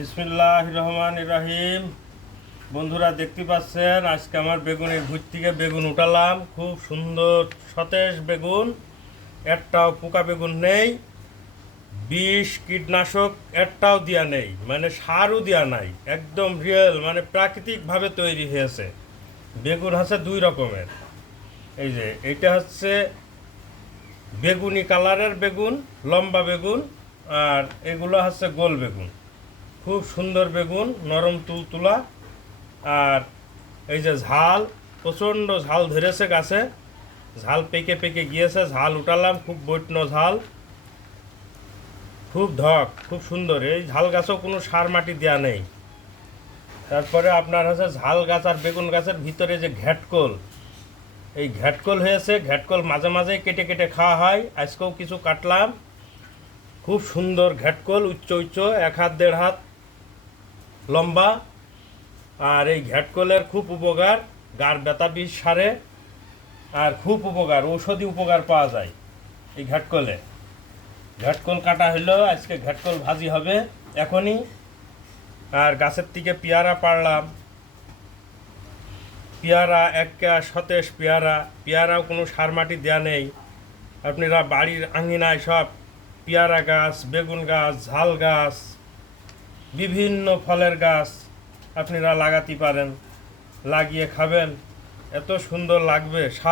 বিসমিল্লাহির রহমানির রহিম। বন্ধুরা দেখতে পাচ্ছেন আজকে আমার বেগুনের ভুঁই থেকে বেগুন উঠালাম। খুব সুন্দর সতেজ বেগুন, একটাও পোকা বেগুন নেই, বিষ কীটনাশক একটাও দেওয়া নেই, মানে সারও দেওয়া নাই, একদম রিয়েল মানে প্রাকৃতিকভাবে তৈরি হয়েছে। বেগুন হচ্ছে দুই রকমের। এই যে এটা হচ্ছে বেগুনি কালারের বেগুন, লম্বা বেগুন, আর এগুলো হচ্ছে গোল বেগুন। খুব সুন্দর বেগুন, নরম তুলতুলা। আর এই যে ঝাল, প্রচণ্ড ঝাল ধরেছে গাছে, ঝাল পেকে পেকে গিয়েছে, ঝাল উঠালাম, খুব বৈটনো ঝাল, খুব ধক, খুব সুন্দর। এই ঝাল গাছেও কোনো সার মাটি দেওয়া নেই। তারপরে আপনার হচ্ছে ঝাল গাছ আর বেগুন গাছের ভিতরে যে ঘ্যাটকল, এই ঘ্যাটকল হয়েছে, ঘ্যাটকল মাঝে মাঝে কেটে কেটে খাওয়া হয়, আজকেও কিছু কাটলাম। খুব সুন্দর ঘ্যাটকল, উচ্চ উচ্চ, 1 হাত 1.5 হাত লম্বা। আর এই ঘ্যাটকলের খুব উপকার, গার ব্যথা বিষ সারে, আর খুব উপকার, ঔষধি উপকার পাওয়া যায় এই ঘ্যাটকলে। ঘ্যাটকল কাটা হইলো, আজকে ঘ্যাটকল ভাজি হবে এখনই। আর গাছের থেকে পেয়ারা পাড়লাম, পেয়ারা একটা সতেজ পেয়ারা, পেয়ারাও কোনো সার মাটি দেওয়া নেই। আপনারা বাড়ির আঙিনায় সব পেয়ারা গাছ, বেগুন গাছ, ঝাল গাছ, বিভিন্ন ফলের গাছ আপনারা লাগাতে পারেন, লাগিয়ে খাবেন, এত সুন্দর লাগবে।